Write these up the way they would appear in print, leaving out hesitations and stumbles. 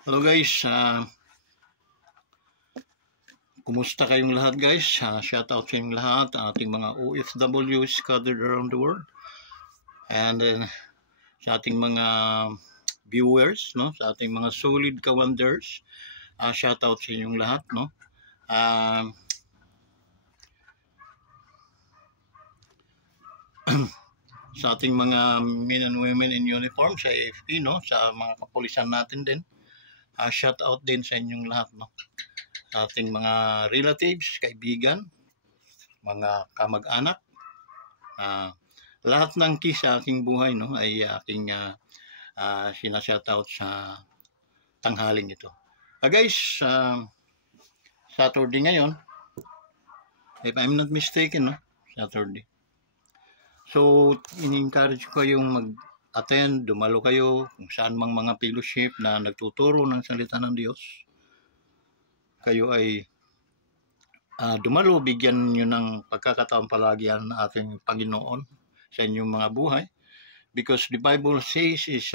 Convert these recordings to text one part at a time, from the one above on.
Hello guys, kumusta kayong lahat guys? Shout out sa inyong lahat, ating mga OFWs scattered around the world. And sa ating mga viewers, no? Sa ating mga solid kawanders, shout out sa inyong lahat, no? Sa ating mga men and women in uniform sa AFP, no? Sa mga kapulisan natin din. Shout out din sa inyong lahat, no? Ating mga relatives, kaibigan, mga kamag-anak, lahat ng sa aking buhay, no, ay aking sinashoutout sa tanghaling ito. Guys, Saturday ngayon, if I'm not mistaken, no, Saturday. So, in-encourage ko kayong mag-attend, dumalo kayo kung saan mang mga fellowship na nagtuturo ng salita ng Diyos. Kayo ay dumalo, bigyan nyo ng pagkakataon palagi ang ating Panginoon sa inyong mga buhay. Because the Bible says is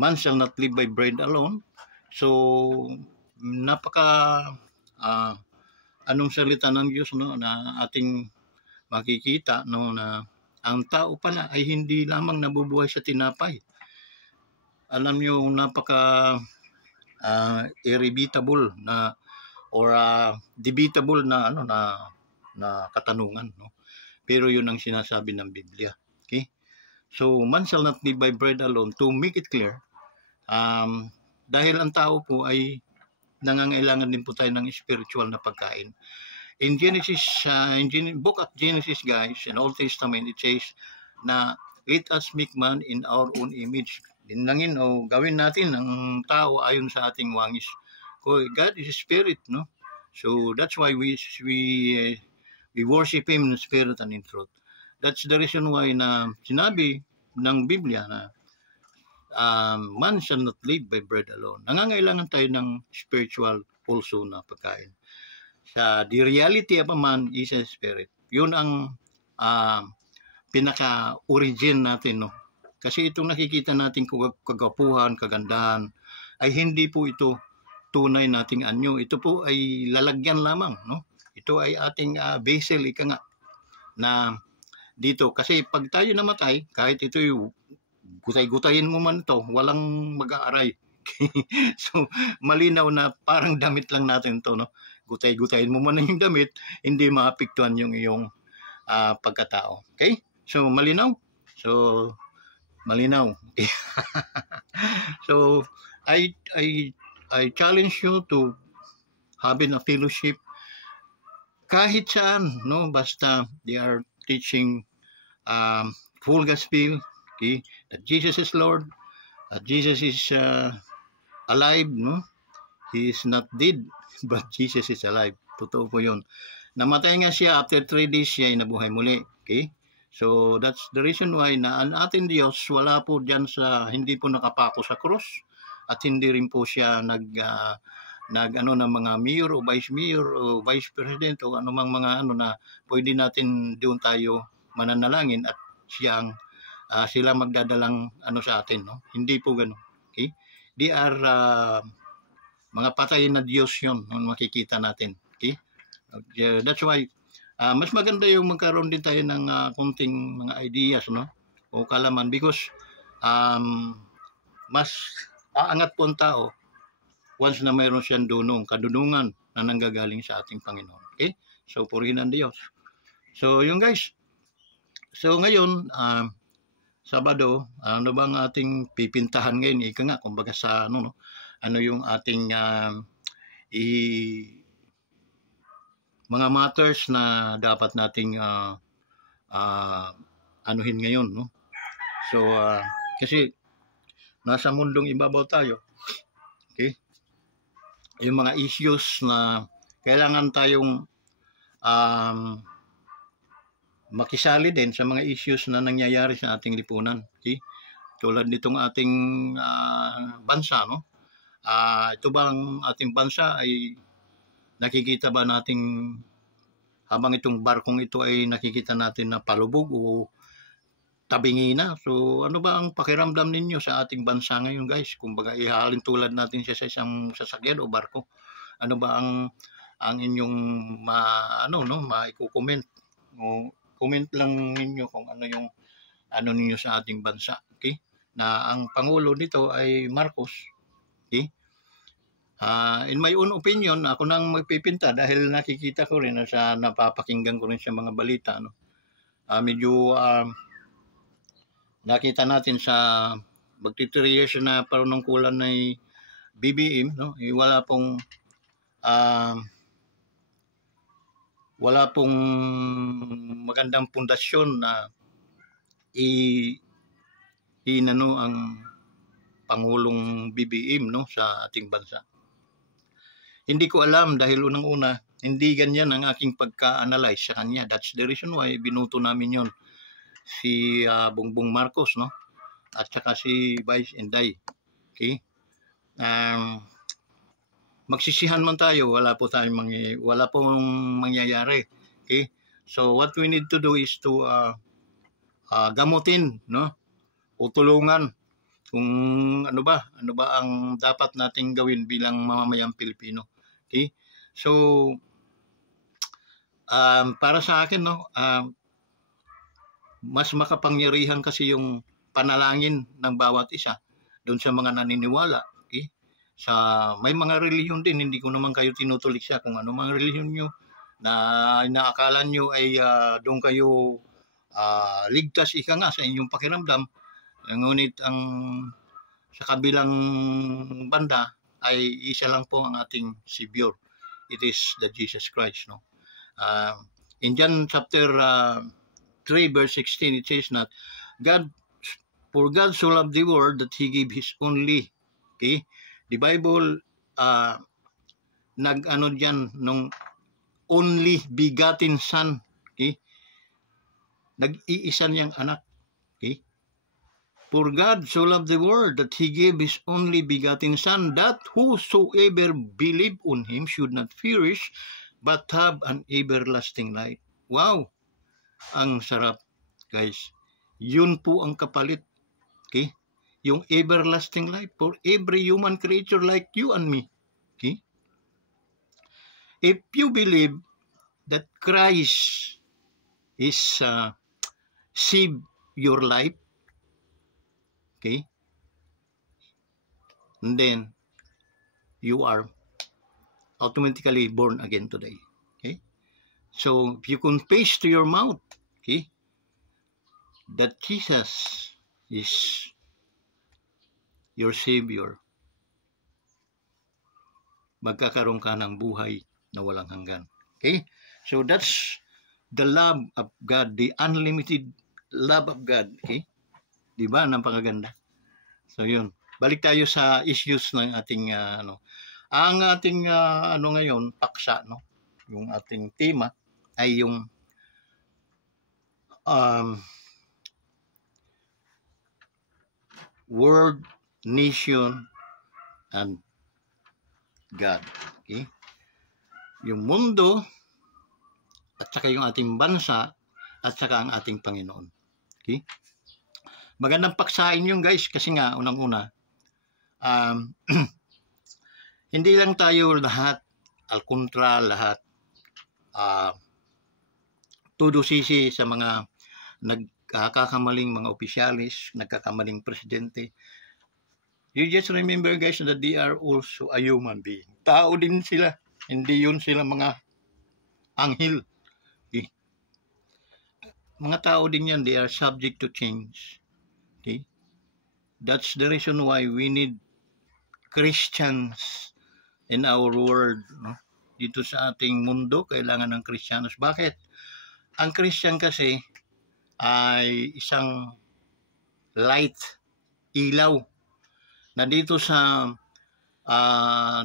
man shall not live by bread alone. So, napaka anong salita ng Diyos, no, na ating makikita, no, na ang tao pala ay hindi lamang nabubuhay sa tinapay. Alam niyo, napaka irrevocable na or debatable na na katanungan, no? Pero yun ang sinasabi ng Biblia. Okay? So, man shall not live by bread alone. To make it clear, dahil ang tao po ay nangangailangan din po tayo ng spiritual na pagkain. In Genesis, book of Genesis, guys, in Old Testament, it says na let us make man in our own image. Dinangin o gawin natin ang tao ayon sa ating wangis. God is a spirit, no? So that's why we worship Him in spirit and in truth. That's the reason why na sinabi ng Biblia na man shall not live by bread alone. Nangangailangan tayo ng spiritual also na pagkain. The reality of a man is a spirit. Yun ang pinaka-origin natin, no? Kasi itong nakikita natin kagapuhan, kagandahan, ay hindi po ito tunay nating anyo. Ito po ay lalagyan lamang, no? Ito ay ating vessel, ika nga, na dito. Kasi pag tayo namatay, kahit ito yung gutay-gutayin mo man ito, walang mag-aaray. So, malinaw na parang damit lang natin to, no? Gutay-gutayin mo man yung damit, hindi maapektuhan yung iyong pagkatao. Okay? So, malinaw? So, malinaw. Okay? So, I challenge you to having a fellowship kahit saan, no? Basta they are teaching full gospel, okay? That Jesus is Lord, that Jesus is alive, no? He is not dead, but Jesus is alive. Totoo po yun. Namatay nga siya, after 3 days siya ay nabuhay muli. Okay? So, that's the reason why na ang ating Diyos, wala po dyan hindi po nakapako sa cross, at hindi rin po siya ng mga mayor o vice president o anumang mga na pwede natin doon tayo mananalangin at sila magdadalang sa atin, no? Hindi po ganoon. Okay? They are mga patay na Diyos yun, makikita natin. Okay? That's why mas maganda yung magkaroon din tayo ng konting mga ideas, no? O kalaman, because mas aangat po ang tao once na mayroon siyang kadunungan na nanggagaling sa ating Panginoon. Okay? So, purihin ang Diyos. So, yun guys. So, ngayon, Sabado, ano bang ating pipintahan ngayon? Ika nga, kumbaga sa ano yung ating mga matters na dapat nating anuhin ngayon, no? So, kasi nasa mundong ibabaw tayo. Okay? Yung mga issues na kailangan tayong makisali din sa mga issues na nangyayari sa ating lipunan. Okay? Tulad nitong ating bansa, no? Ito bang ating bansa ay nakikita ba nating habang itong barkong ito ay nakikita natin na palubog o tabingi na. So ano ba ang pakiramdam ninyo sa ating bansa ngayon, guys? Kumbaga ihalin tulad natin siya sa isang sasakyan o barko. Ano ba ang inyong maiko-comment? O comment lang ninyo kung ano yung ano ninyo sa ating bansa, okay? Na ang pangulo nito ay Marcos, okay? In my own opinion, ako nang magpipinta dahil nakikita ko rin sa napapakinggan ko rin sa mga balita, no. Medyo nakita natin sa magti-3 years na panunungkulan ng BBM, no. Wala pong magandang pundasyon na inano ang Pangulong BBM, no, sa ating bansa. Hindi ko alam dahil unang-una, hindi ganyan ang aking pagka-analyze sa kanya. That's the reason why binuto namin yon si Bongbong Marcos, no, at saka si Vice Inday. Okay? Magsisihan man tayo, wala pong mangyayari. Okay? So what we need to do is to gamutin, no, o tulungan kung ano ba ang dapat nating gawin bilang mamamayang Pilipino. Okay? So para sa akin, no, mas makapangyarihan kasi yung panalangin ng bawat isa doon sa mga naniniwala. Okay? Sa may mga relihiyon din, hindi ko naman kayo tinutulik siya kung ano mga relihiyon nyo na inaakala nyo ay doon kayo ligtas ika nga sa inyong pakiramdam. Ngunit ang sa kabilang banda ay isa lang po ang ating Savior. It is the Jesus Christ, no. In John chapter 3 verse 16 it says that for God so loved the world that He gave His only. Okay? The Bible nag-ano diyan nung only begotten Son. Okay? Nag-iisa niyang anak. Okay? For God so loved the world that He gave His only begotten Son, that whosoever believe on Him should not perish, but have an everlasting life. Wow! Ang sarap, guys. Yun po ang kapalit. Okay? Yung everlasting life for every human creature like you and me. Okay? If you believe that Christ is save your life, okay, and then you are automatically born again today. Okay, so if you confess to your mouth, okay, that Jesus is your Savior, magkakaroon ka ng buhay na walang hanggan. Okay, so that's the love of God, the unlimited love of God. Okay, diba? Napakaganda. So yun. Balik tayo sa issues ng ating ang ating ngayon paksa, no. Yung ating tema ay yung world, nation, and God. Okay? Yung mundo at saka yung ating bansa at saka ang ating Panginoon. Okay? Magandang paksain yun, guys, kasi nga unang-una hindi lang tayo lahat alkontra, lahat tudo-sisi sa mga nagkakamaling mga opisyalis, nagkakamaling presidente. You just remember, guys, that they are also a human being. Tao din sila. Hindi yun sila mga anghel. Okay? Mga tao din yan. They are subject to change. Okay? That's the reason why we need Christians in our world. No? Dito sa ating mundo, kailangan ng Kristiyanos. Bakit? Ang Christian kasi ay isang light, ilaw, na dito sa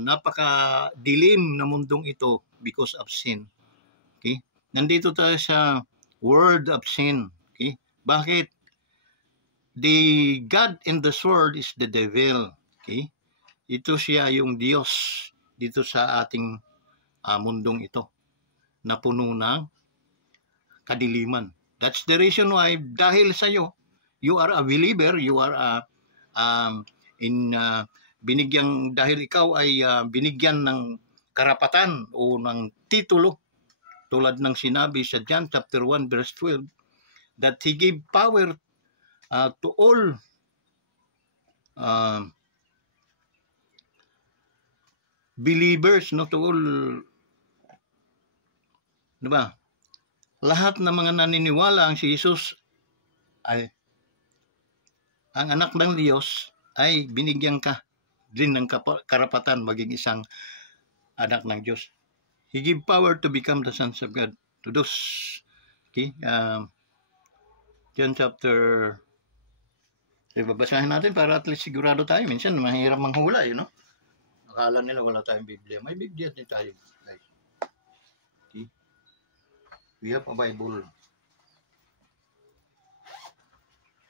napakadilim na mundong ito because of sin. Okay? Nandito tayo sa world of sin. Okay? Bakit? The God in this world is the devil. Okay? Ito siya yung Diyos dito sa ating mundong ito na puno ng kadiliman. That's the reason why dahil sa iyo you are a believer, you are a binigyan, dahil ikaw ay binigyan ng karapatan o ng titulo, tulad ng sinabi sa John chapter 1 verse 12, that He gave power to all believers, no, to all, diba? Lahat ng mga naniniwala ang si Jesus ay ang anak ng Diyos, ay binigyan ka din ng karapatan maging isang anak ng Diyos. He give power to become the sons of God to those. Okay? John chapter, babasahin natin para at least sigurado tayo. Minsan mahirap manghula, no? Akala nila wala tayong Biblia. May Biblia din tayo, guys. Okay? We have a Bible.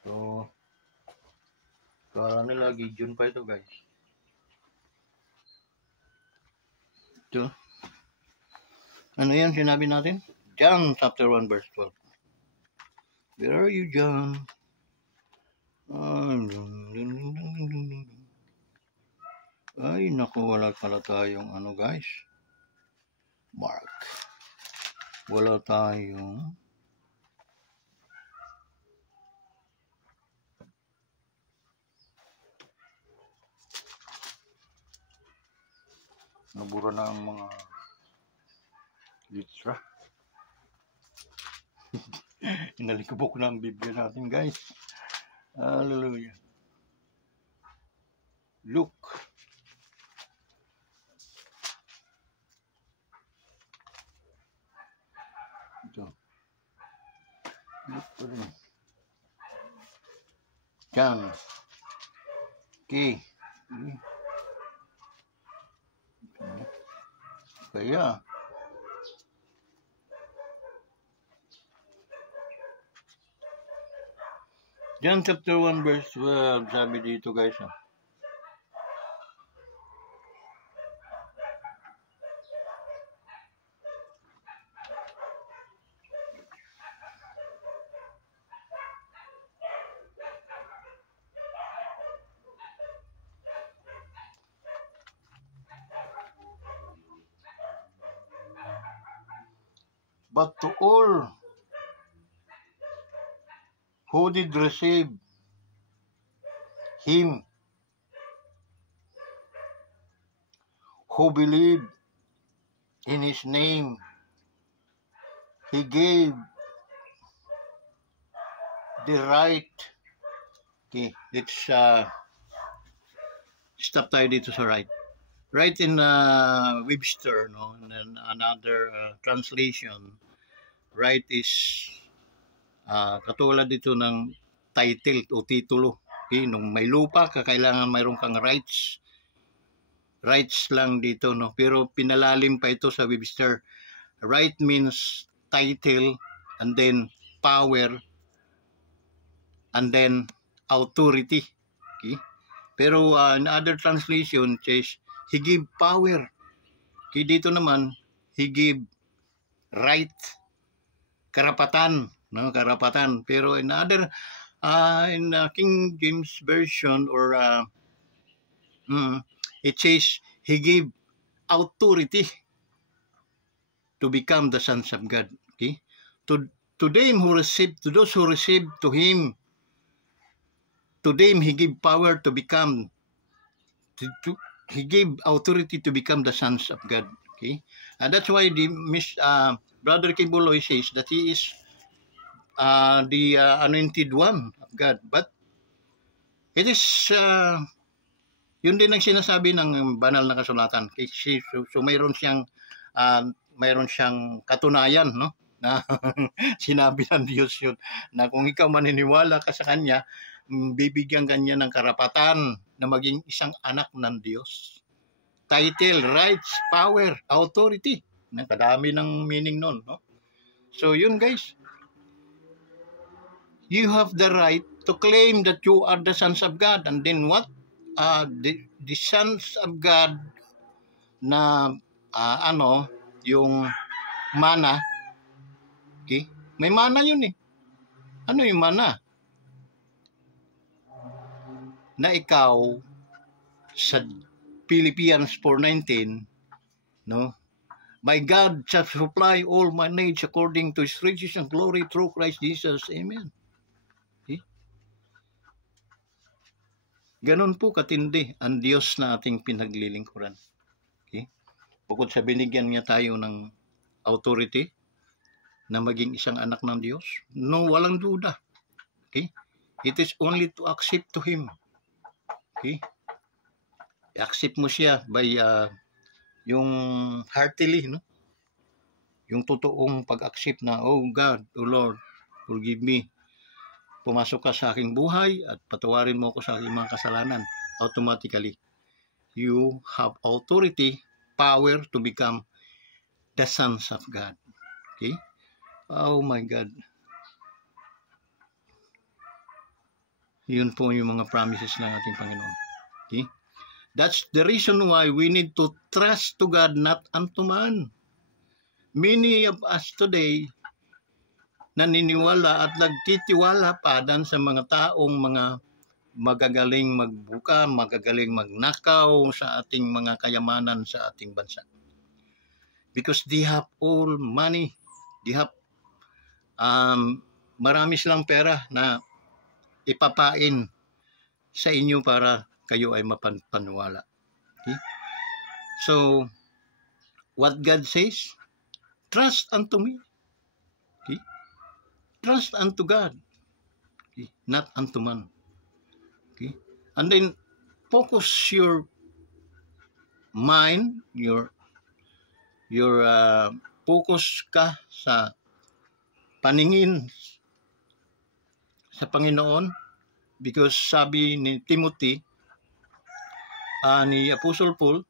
So, akala nila Gideon pa ito, guys. Ito. Ano yan sinabi natin? John chapter 1 verse 12. Where are you, John? Ay, naku, wala pala tayong ano, guys. Mark. Wala tayong nabura na ang mga litra. Inalikubok na ang Biblia natin, guys. Hallelujah. Luke. Ito. Luke pa rin. John. Okay. Kaya John chapter 1 verse 12, sabi dito, guys. But to all who did receive Him, who believed in His name, He gave the right. Okay, let's stop tayo dito sa right. Right in Webster, no, and then another translation, right is katulad dito ng title o titulo. Okay, nung may lupa ka, kailangan mayroon kang rights. Rights lang dito, no. Pero pinalalim pa ito sa Webster. Right means title, and then power, and then authority. Okay? Pero in other translation says He give power. Okay, dito naman He give right, karapatan, no, karapatan. Pero in other in King James version or it says He gave authority to become the sons of God. Okay, to them who receive, to those who receive to Him, to them He gave power to become, He gave authority to become the sons of God. Okay, and that's why the Brother Kibuloy says that he is the anointed one of God. But it is yun din ang sinasabi ng banal na kasulatan. So mayroon siyang katunayan, no, na sinabi ng Diyos yun, na kung ikaw maniniwala ka sa Kanya, bibigyan Kanya ng karapatan na maging isang anak ng Diyos. Title, rights, power, authority. Kadami ng meaning nun, no? So yun, guys. You have the right to claim that you are the sons of God. And then what? The sons of God na yung mana. Okay? May mana yun eh. Ano yung mana? na ikaw sa Philippians 4:19, no? My God shall supply all my needs according to His riches and glory through Christ Jesus. Amen. Okay? Ganon po katindi ang Diyos na ating pinaglilingkuran. Okay? Bukod sa binigyan niya tayo ng authority na maging isang anak ng Diyos, no, walang duda. Okay? It is only to accept to Him. Okay? I-accept mo siya by yung heartily, no? Yung totoong pag-accept na, oh God, oh Lord, forgive me. Pumasok ka sa aking buhay at patawarin mo ako sa aking mga kasalanan. Automatically, you have authority, power to become the sons of God. Okay? Oh my God. Yun po yung mga promises ng ating Panginoon. Okay? That's the reason why we need to trust to God, not unto man. Many of us today naniniwala at nagtitiwala pa dan sa mga taong mga magagaling magbuka, magagaling magnakaw sa ating mga kayamanan sa ating bansa. Because they have all money. They have marami silang pera na ipapain sa inyo para kayo ay mapanwala. Okay? So, what God says, trust unto me. Okay? Trust unto God. Okay? Not unto man. Okay? And then, focus your mind, your focus ka sa paningin sa Panginoon, because sabi ni Timothy, ni Apostle Paul,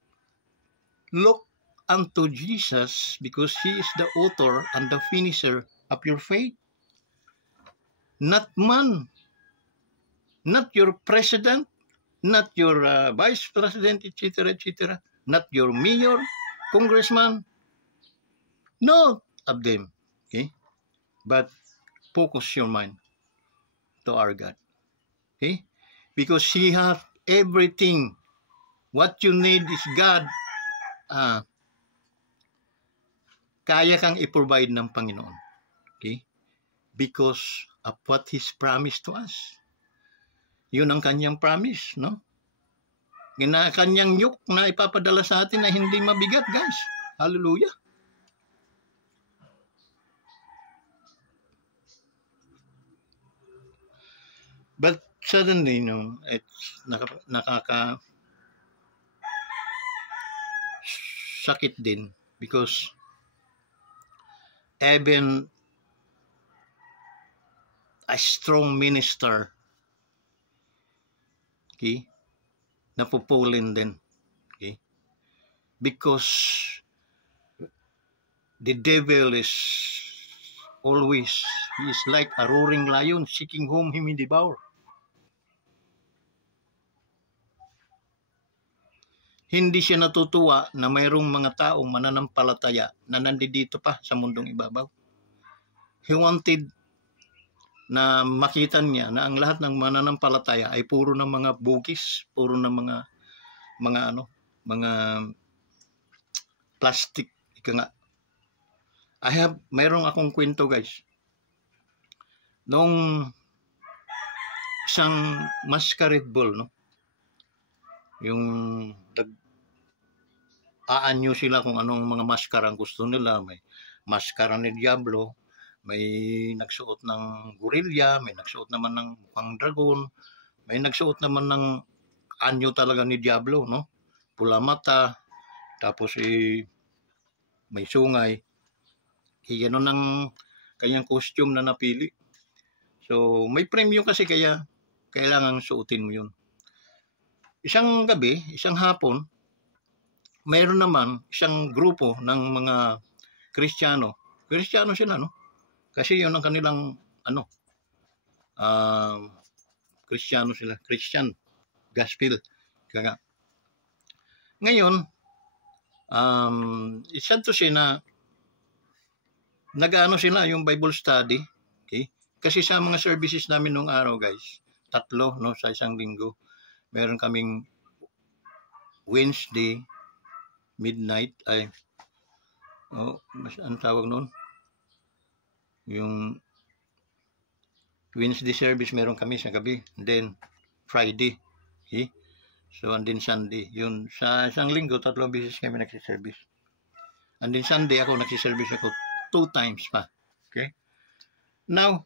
look unto Jesus because He is the author and the finisher of your faith. Not man, not your president, not your vice president, etc., etc., not your mayor, congressman, no of them. Okay? But focus your mind to our God. Okay? Because He has everything. What you need is God. Kaya kang i-provide ng Panginoon. Okay? Because of what He's promised to us. Yun ang kanyang promise, no? Kanyang yoke na ipapadala sa atin na hindi mabigat, guys. Hallelujah. But suddenly, no, it's sakit din because even a strong minister, okay, napupulin din, okay, because the devil is always, he is like a roaring lion seeking whom he may devour. Hindi siya natutuwa na mayroong mga taong mananampalataya na nandito pa sa mundong ibabaw. He wanted na makita niya na ang lahat ng mananampalataya ay puro ng mga bugis, puro ng mga plastic. Ika nga. Mayroong akong kwento, guys. Nung isang masquerade ball, no? Yung aanyo sila kung anong mga maskara ang gusto nila. May maskara ni Diablo, may nagsuot ng gorilla, may nagsuot naman ng mukhang dragon, may nagsuot naman ng anyo talaga ni Diablo, no? Pula mata, tapos may sungay. Ganun ang kanyang costume na napili. So, may premyo kasi kaya kailangan suotin mo yun. Isang gabi, isang hapon, mayroon naman isang grupo ng mga Kristiyano. Kristiyano sila, no? Kasi yun ang kanilang, Kristiyano sila. Christian Gospel. Kaya ngayon, isa to siya na nag-ano sila, yung Bible study. Okay? Kasi sa mga services namin nung araw, guys, 3, no, sa isang linggo. meron kaming Wednesday midnight ay ang tawag noon, yung Wednesday service meron kami sa gabi, and then Friday, okay? So and then Sunday, yun sa isang linggo 3 beses kami nagsiservice, and then Sunday ako nagsiservice ako 2 times pa. Okay, now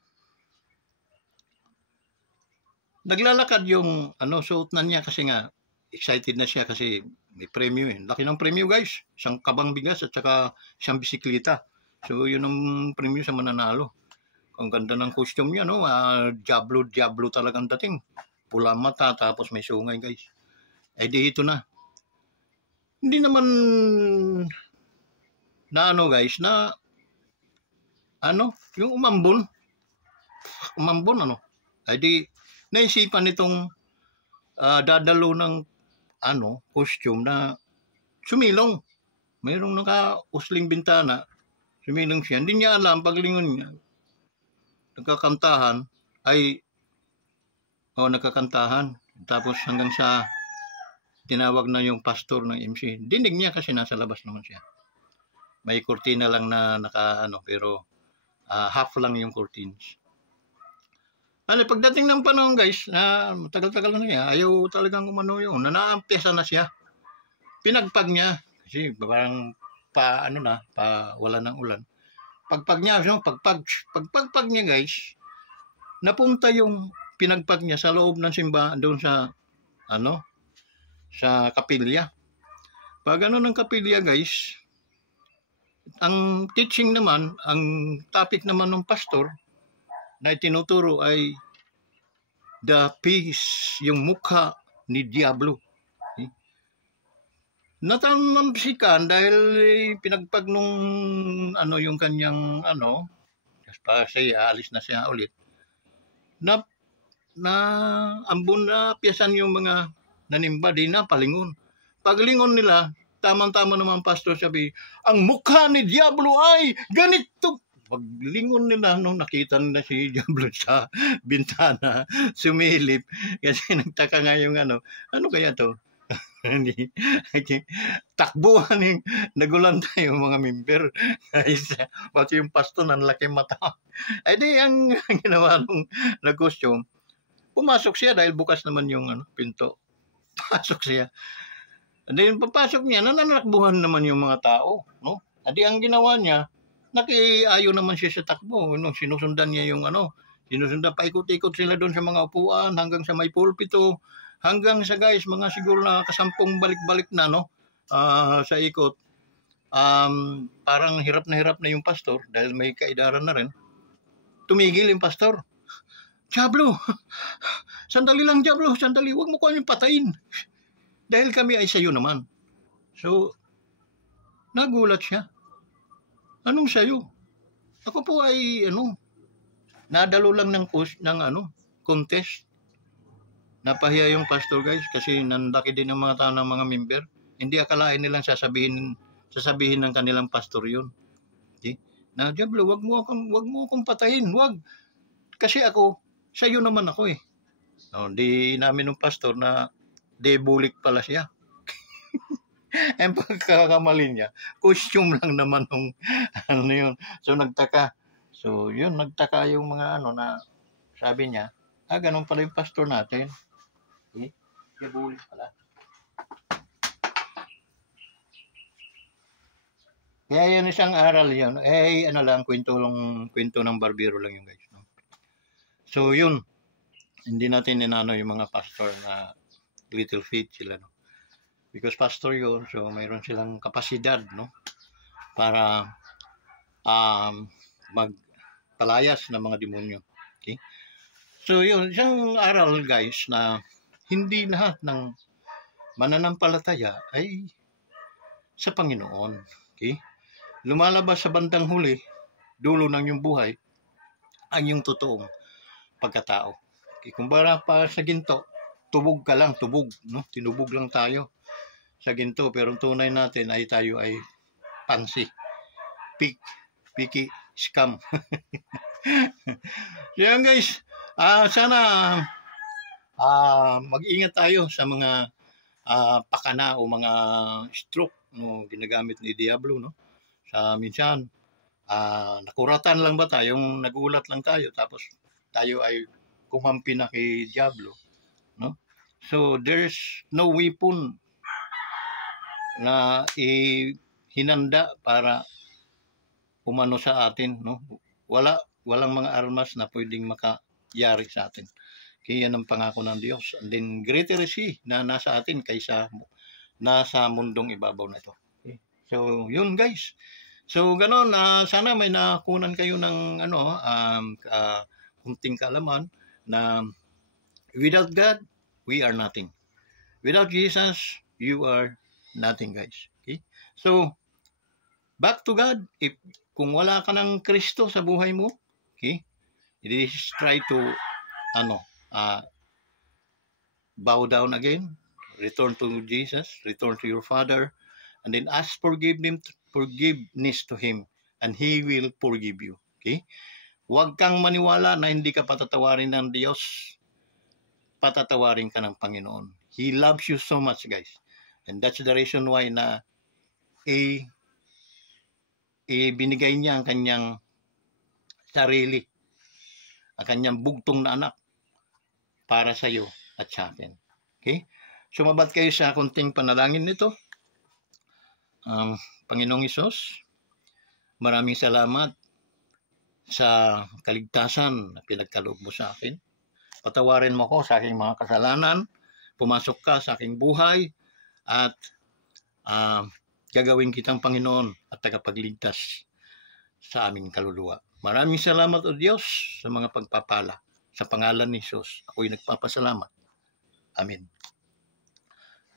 naglalakad yung suot na niya kasi nga excited na siya kasi may premyo eh. Laki ng premyo guys, isang kabang bigas at saka isang bisikleta. So yun ang premyo sa mananalo. Ang ganda ng costume niya, no? Diablo talagang dating. Pula mata, tapos may sungay, guys. Eh di ito na. Hindi naman na guys, na yung umambon. Eh di naisipan nitong dadalo ng costume na sumilong. Mayroong naka-usling bintana. Sumilong siya. Hindi niya alam, paglingon niya, nagkakantahan. Tapos hanggang sa tinawag na yung pastor ng MC. Dinig niya kasi nasa labas naman siya. May kurtina lang na pero half lang yung curtains. Pagdating ng panahon guys, na matagal-tagal na niya, ayaw talagang yun. Nanaampesa na siya. Pinagpag niya. Kasi parang wala ng ulan. Pagpag niya guys, napunta yung pinagpag niya sa loob ng simbahan doon sa sa kapilya. Pag ng kapilya guys, ang teaching naman, ang topic naman ng pastor na itinuturo ay the face, yung mukha ni Diablo. Natamamsikan dahil pinagpag nung yung kanyang kasi aalis na siya ulit. Na ambon na piyasan yung mga nanimba, di na palingon. Paglingon nila, tamang-tama naman pastor sabi, ang mukha ni Diablo ay ganito. Paglingon nila nung nakita nila si Diablo sa bintana, sumilip. Kasi nagtaka nga yung ano kaya to? Takbuhan yung nagulan tayo mga member. Pati yung pastor ng laki mata. Ay di ang ginawa nung nag-costume, pumasok siya dahil bukas naman yung pinto. Pasok siya. And then papasok niya, nananakbuhan naman yung mga tao, no? Adi ang ginawa niya, nakiayo naman siya sa takbo, no? Sinusundan niya yung paikot-ikot sila doon sa mga upuan hanggang sa may pulpito, hanggang sa guys, mga siguro na kasampung balik-balik na, no? Sa ikot. Parang hirap na yung pastor dahil may kaidaran na rin. Tumigil yung pastor. Diablo! Sandali lang, Diablo! Sandali, huwag mo ko yung patayin. Dahil kami ay sayo naman. So, nagulat siya. Anong sayo? Ako po ay, nadalo lang ng contest. Napahiya yung pastor guys kasi nandaki din ang mga tao ng mga member. Hindi akalain nilang sasabihin ng kanilang pastor yun. Okay? Na, Diablo, wag mo akong patayin. Wag. Kasi ako, sayo naman ako eh. Di namin ng pastor na debulik pala siya. Ang pagkakamali niya, costume lang naman nung yun. So nagtaka. So yun, nagtaka yung mga na sabi niya, ganun pala yung pastor natin. Okay? Debulik pala. Kaya yun isang aral yun. Kwento ng barbero lang yung guys. No? So yun, hindi natin yung mga pastor na little faith sila, no? Because pastor yun, so mayroon silang kapasidad, no? Para magpalayas ng mga demonyo. Okay? So yun, isang aral guys na hindi lahat ng mananampalataya ay sa Panginoon. Okay? Lumalabas sa bandang huli, dulo ng iyong buhay, ang iyong totoong pagkatao. Okay? Kumpara pa sa ginto, tubog ka lang, no? Tinubog lang tayo sa ginto, pero tunay natin ay tayo ay pansi, piki, scam. So yan guys, sana mag-ingat tayo sa mga pakana o mga stroke no ginagamit ni Diablo no. Sa minsan nakuratan lang ba tayong nagulat lang tayo tapos tayo ay kumampi na kay Diablo no. So there's no weapon na hinanda para umano sa atin no. Walang mga armas na pwedeng makayari sa atin. Kaya yan ang pangako ng Diyos. And then greater is He na nasa atin kaysa nasa mundong ibabaw na ito. Okay. So yun guys. So ganon, sana may nakunan kayo ng kunting kaalaman na without God, we are nothing. Without Jesus, you are nothing guys. Okay? So back to God. Kung wala ka ng Kristo sa buhay mo, okay, just try to bow down again, return to Jesus, return to your Father, and then ask forgiveness to Him, and He will forgive you. Okay? Huwag kang maniwala na hindi ka patatawarin ng Diyos. Patatawarin ka ng Panginoon. He loves you so much, guys. And that's the reason why na binigay niya ang kanyang sarili, ang kanyang bugtong na anak para sa iyo at sa akin. Okay? Sumabat kayo sa kunting panalangin nito. Panginoong Hesus, maraming salamat sa kaligtasan na pinagkaloob mo sa akin. Patawarin mo ko sa aking mga kasalanan. Pumasok ka sa aking buhay at gagawin kitang Panginoon at tagapagligtas sa aming kaluluwa. Maraming salamat o Diyos sa mga pagpapala. Sa pangalan ni Jesus, ako'y nagpapasalamat. Amen.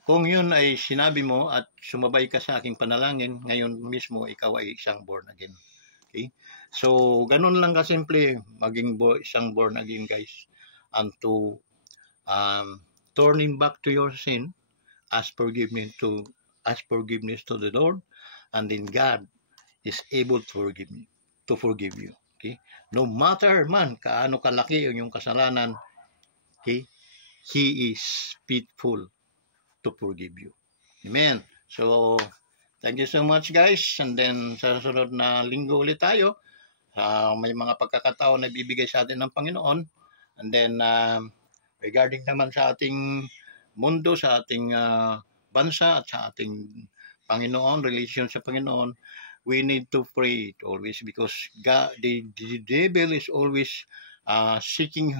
Kung yun ay sinabi mo at sumabay ka sa aking panalangin, ngayon mismo ikaw ay isang born again. Okay? So, ganun lang kasimple maging isang born again guys. And to turning back to your sin, ask forgiveness to the Lord, and then God is able to forgive you. Okay? No matter man kaano kalaki ang iyong kasalanan, okay? He is faithful to forgive you. Amen. So, thank you so much guys. And then sa susunod na linggo ulit tayo. May mga pagkakataon na bibigay sa atin ng Panginoon. And then regarding naman sa ating mundo, sa ating bansa at sa ating Panginoon, relation sa Panginoon, we need to pray always because God, the devil is always seeking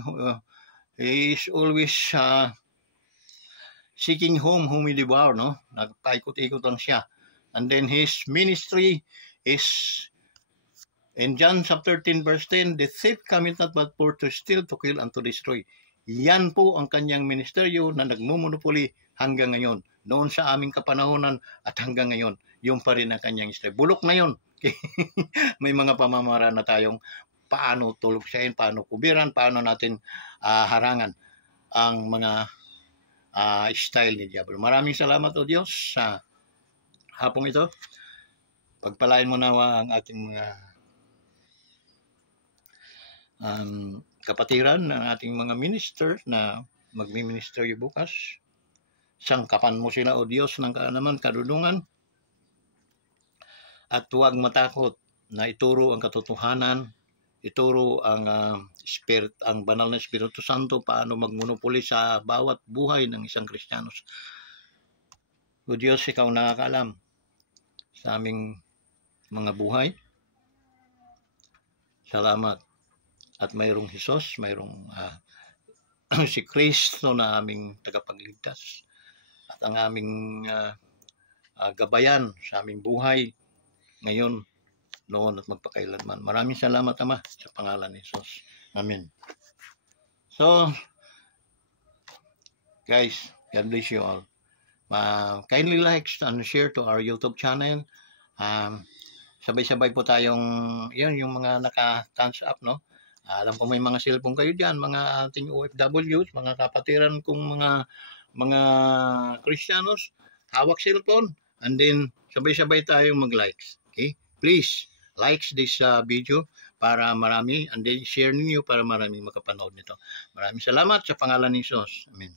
seeking whom he devour, no? Nagpaikot-ikot lang siya. And then his ministry is in John chapter 13 verse 10, the thief cometh not but for to steal, to kill, and to destroy. Yan po ang kanyang ministeryo na nagmumonopoli hanggang ngayon. Noon sa aming kapanahonan at hanggang ngayon, yung pa rin ang kanyang istay. Bulok na yun. May mga pamamaraan na tayong paano tulugsain, paano kubiran, paano natin harangan ang mga style ni Diablo. Maraming salamat o Diyos sa hapong ito. Pagpalain mo nawa ang ating mga kapatiran ng ating mga minister na magmi-ministeryo bukas. Sangkapan mo sila o Diyos ng kaalaman, kadudungan. At huwag matakot na ituro ang katotohanan, ituro ang ang banal na Espiritu Santo paano magmonopoli sa bawat buhay ng isang Kristiyano. O Diyos, ikaw nakakaalam sa aming mga buhay. Salamat. At mayroong Jesus, mayroong si Kristo na aming tagapagligtas. At ang aming gabayan sa aming buhay ngayon, noon at magpakailanman. Maraming salamat Ama sa pangalan ni Jesus. Amen. So, guys, God bless you all. Kindly like and share to our YouTube channel. Sabay-sabay po tayong, yun, yung mga naka-thumbs up, no? Alam ko may mga cellphone kayo dyan, mga ating OFWs, mga kapatiran kong mga Kristiyanos, hawak cellphone, and then sabay-sabay tayong mag-likes. Okay? Please, likes this video para marami, and then share ninyo para marami makapanood nito. Maraming salamat sa pangalan ni Jesus. Amen.